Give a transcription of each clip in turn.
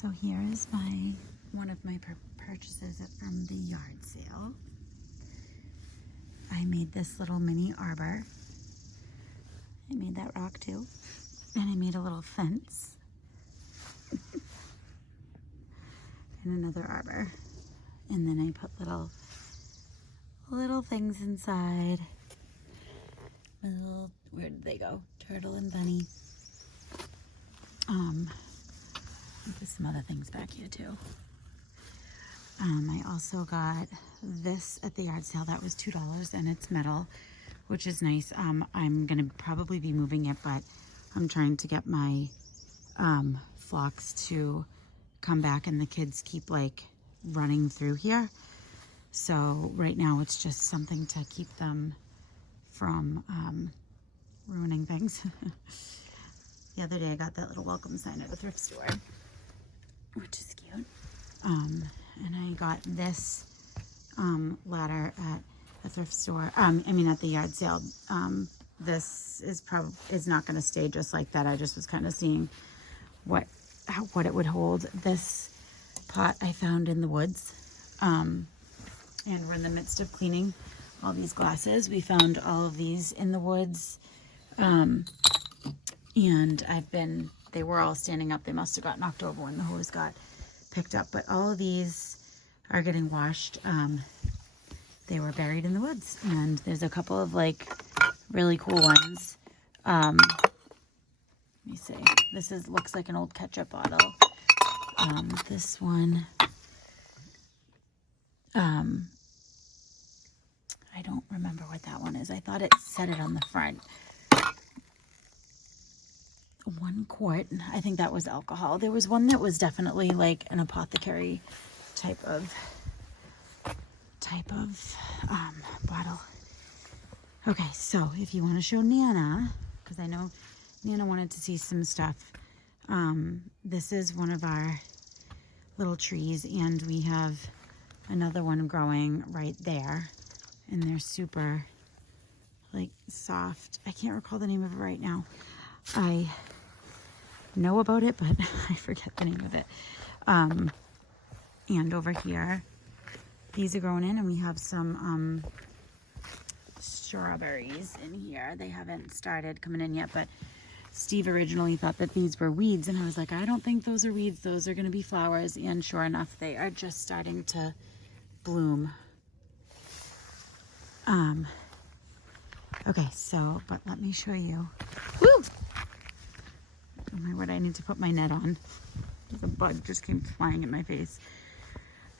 So here is one of my purchases from the yard sale. I made this little mini arbor. I made that rock too. And I made a little fence. And another arbor. And then I put little things inside. Where did they go? Turtle and bunny. There's some other things back here too. I also got this at the yard sale. That was $2 and it's metal, which is nice. I'm gonna probably be moving it, but I'm trying to get my flocks to come back, and the kids keep like running through here. So right now it's just something to keep them from ruining things. The other day I got that little welcome sign at a thrift store, which is cute. And I got this ladder at a thrift store. I mean at the yard sale. This is not going to stay just like that. I just was kind of seeing what it would hold. This pot I found in the woods, and we're in the midst of cleaning all these glasses. We found all of these in the woods, and they were all standing up. They must have got knocked over when the hose got picked up, but all of these are getting washed. They were buried in the woods, and there's a couple of like really cool ones. Let me see. This looks like an old ketchup bottle. This one, I don't remember what that one is. I thought it said it on the front. 1 quart. I think that was alcohol. There was one that was definitely like an apothecary type of bottle. Okay, so if you want to show Nana, because I know Nana wanted to see some stuff. This is one of our little trees, and we have another one growing right there, and they're super like soft. I can't recall the name of it right now. I know about it, but I forget the name of it. And over here, these are growing in, and we have some strawberries in here. They haven't started coming in yet, but Steve originally thought that these were weeds, and I was like, I don't think those are weeds. Those are going to be flowers, and sure enough, they are just starting to bloom. Okay, so, but let me show you. Woo! Oh my word, I need to put my net on. The bug just came flying at my face.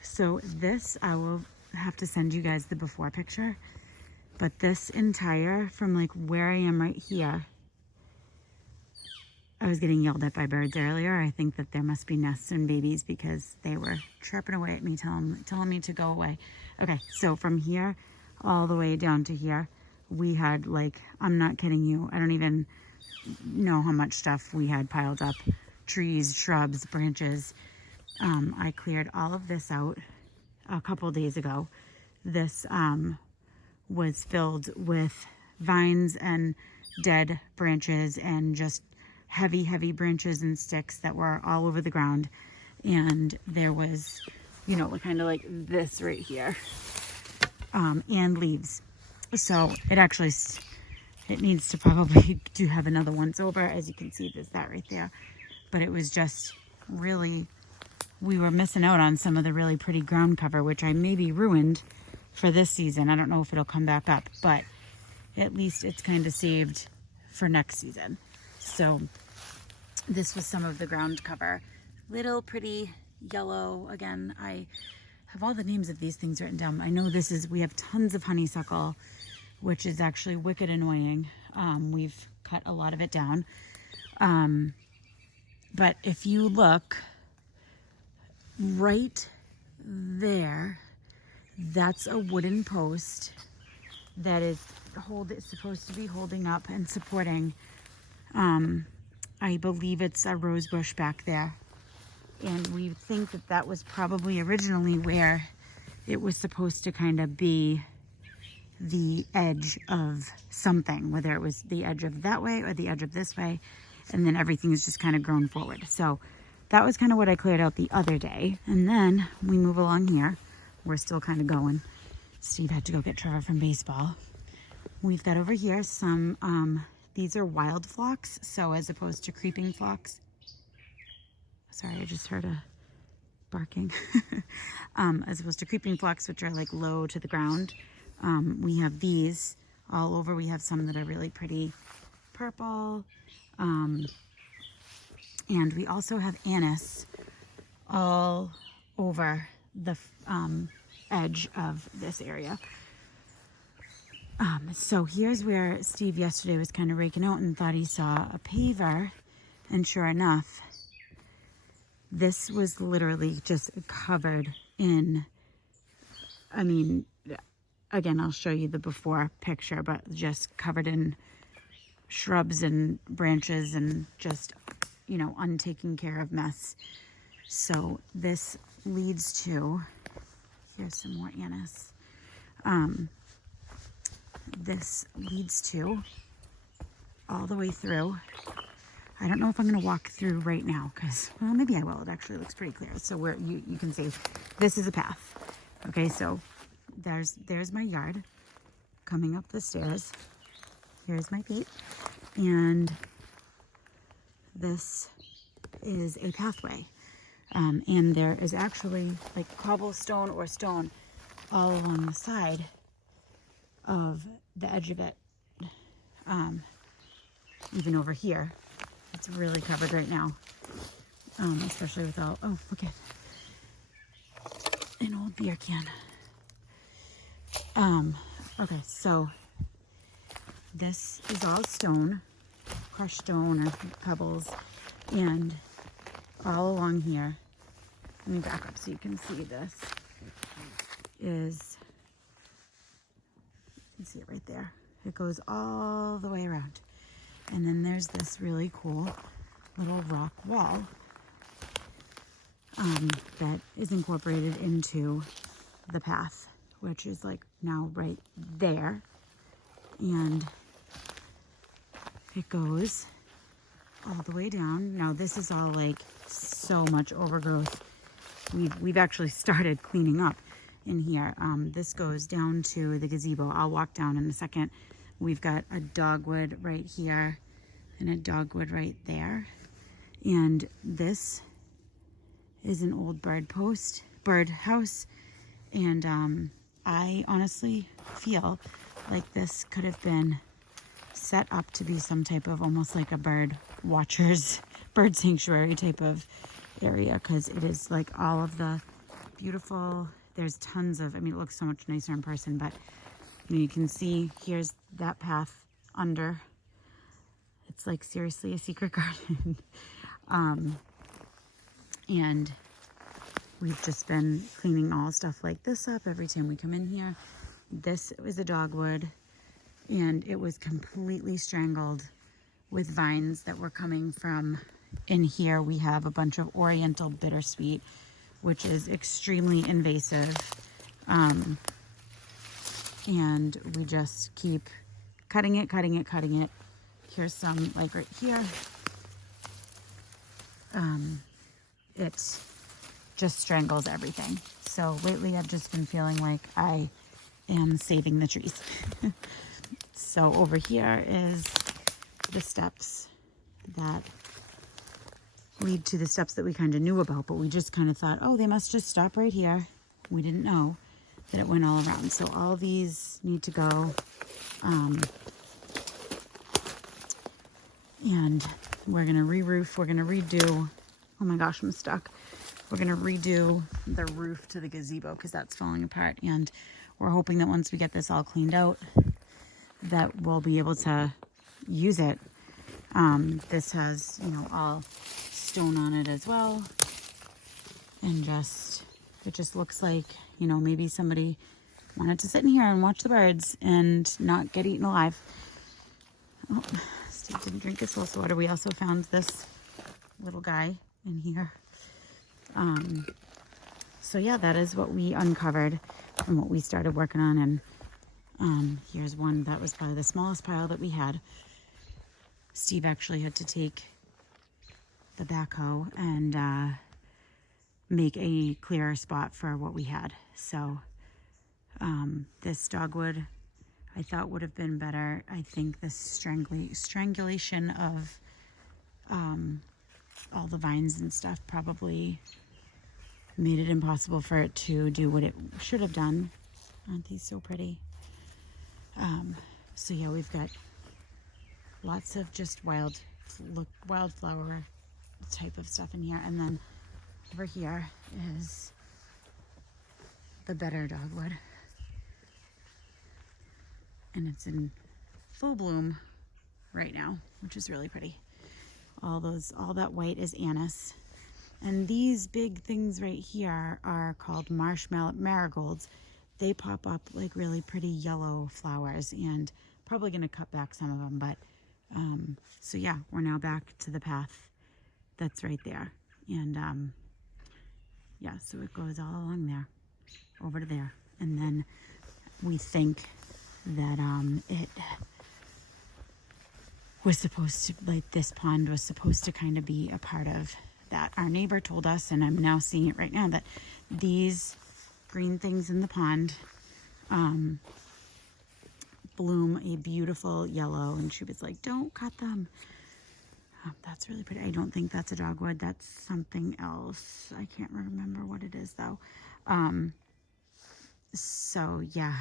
So this, I will have to send you guys the before picture. But this entire, from like where I am right here, I was getting yelled at by birds earlier. I think that there must be nests and babies because they were chirping away at me, telling me to go away. Okay, so from here all the way down to here, we had like, I'm not kidding you, I don't even know how much stuff we had piled up. Trees, shrubs, branches. I cleared all of this out a couple days ago. This was filled with vines and dead branches and just heavy branches and sticks that were all over the ground. And there was, you know, kind of like this right here, and leaves. So it needs to probably do have another once over. As you can see, there's that right there. But it was just really, we were missing out on some of the really pretty ground cover, which I maybe ruined for this season. I don't know if it'll come back up, but at least it's kind of saved for next season. So this was some of the ground cover. Little pretty yellow. Again, I have all the names of these things written down. I know we have tons of honeysuckle, which is actually wicked annoying. We've cut a lot of it down. But if you look right there, that's a wooden post that is supposed to be holding up and supporting. I believe it's a rose bush back there. And we think that that was probably originally where it was supposed to kind of be the edge of something, whether it was the edge of that way or the edge of this way. And then everything is just kind of grown forward. So that was kind of what I cleared out the other day. And then we move along here. We're still kind of going. Steve had to go get Trevor from baseball. We've got over here some, these are wild phlox, so as opposed to creeping phlox. Sorry, I just heard a barking. As opposed to creeping phlox, which are like low to the ground. We have these all over. We have some that are really pretty purple. And we also have anise all over the edge of this area. So here's where Steve yesterday was kind of raking out and thought he saw a paver, and sure enough, this was literally just covered in, I mean, again, I'll show you the before picture, but just covered in shrubs and branches and just, you know, untaken care of mess. So this leads to, here's some more anise. This leads to all the way through. I don't know if I'm going to walk through right now because, well, maybe I will. It actually looks pretty clear. So where you can see this is a path. Okay, so there's my yard coming up the stairs. Here's my gate, and this is a pathway. And there is actually like cobblestone or stone all along the side of the edge of it. Even over here, it's really covered right now. Especially with all, oh, look at an old beer can. Okay, so this is all stone, crushed stone or pebbles, and all along here, let me back up so you can see this, is, you can see it right there. It goes all the way around. And then there's this really cool little rock wall that is incorporated into the path, which is like now right there. And it goes all the way down. Now this is all like so much overgrowth. We've actually started cleaning up in here. This goes down to the gazebo. I'll walk down in a second. We've got a dogwood right here and a dogwood right there. And this is an old bird house. And I honestly feel like this could have been set up to be some type of almost like a bird sanctuary type of area, because it is like all of the beautiful, there's tons of, I mean, it looks so much nicer in person, but you can see here's that path under. It's like seriously a secret garden. And we've just been cleaning all stuff like this up every time we come in here. This was a dogwood, and it was completely strangled with vines that were coming from in here. We have a bunch of oriental bittersweet, which is extremely invasive. And we just keep cutting it. Here's some like right here. It just strangles everything. So lately I've just been feeling like I am saving the trees. So over here is the steps that lead to the steps that we kind of knew about, but we just kind of thought, oh, they must just stop right here. We didn't know that it went all around. So all these need to go. And we're going to re-roof. We're going to redo. Oh my gosh, I'm stuck. We're going to redo the roof to the gazebo because that's falling apart. And we're hoping that once we get this all cleaned out, that we'll be able to use it. This has, you know, all stone on it as well. And it just looks like, you know, maybe somebody wanted to sit in here and watch the birds and not get eaten alive. Oh, Steve didn't drink his soul water. We also found this little guy in here. So yeah, that is what we uncovered and what we started working on. And here's one that was probably the smallest pile that we had. Steve actually had to take the backhoe and make a clearer spot for what we had. So this dogwood I thought would have been better. I think the strangulation of all the vines and stuff probably made it impossible for it to do what it should have done. Aren't these so pretty? So yeah, we've got lots of just wildflower type of stuff in here. And then over here is the better dogwood. And it's in full bloom right now, which is really pretty. All that white is anise. And these big things right here are called marshmallow marigolds. They pop up like really pretty yellow flowers, and probably gonna cut back some of them, but so yeah, we're now back to the path that's right there. And yeah, so it goes all along there, over to there. And then we think that it was supposed to, like, this pond was supposed to kind of be a part of that. Our neighbor told us, and I'm now seeing it right now, that these green things in the pond bloom a beautiful yellow, and she was like, don't cut them. That's really pretty. I don't think that's a dogwood. That's something else. I can't remember what it is though. So yeah,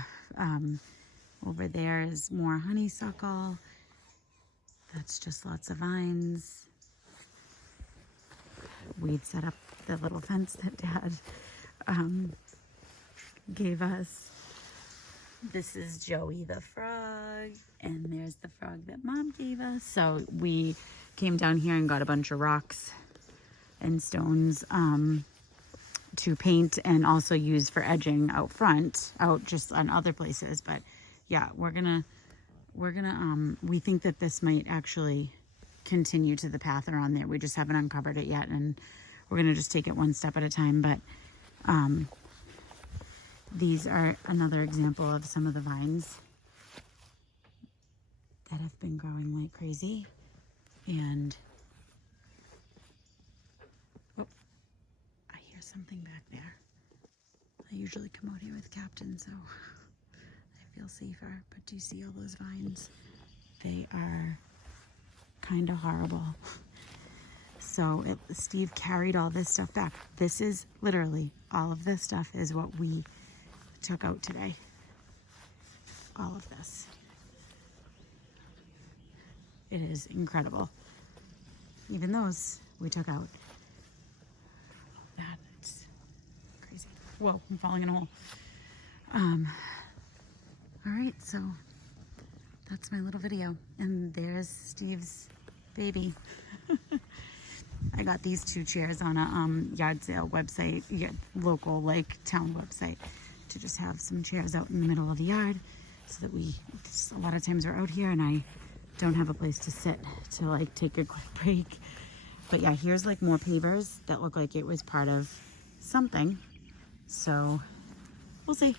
over there is more honeysuckle. That's just lots of vines. We'd set up the little fence that Dad gave us. This is Joey the frog, and there's the frog that Mom gave us. So we came down here and got a bunch of rocks and stones to paint and also use for edging out front, out just on other places. But yeah, we think that this might actually continue to the path around there. We just haven't uncovered it yet, and we're gonna just take it one step at a time. But these are another example of some of the vines that have been growing like crazy. And oh, I hear something back there. I usually come out here with Captain, so I feel safer. But do you see all those vines? They are kind of horrible. So Steve carried all this stuff back. This is literally, all of this stuff is what we took out today. All of this. It is incredible. Even those we took out. It's crazy. Whoa, I'm falling in a hole. All right, so that's my little video. And there's Steve's baby. I got these 2 chairs on a yard sale website, local like town website, to just have some chairs out in the middle of the yard, so that a lot of times we're out here and I don't have a place to sit to like take a quick break. But yeah, here's like more pavers that look like it was part of something. So we'll see.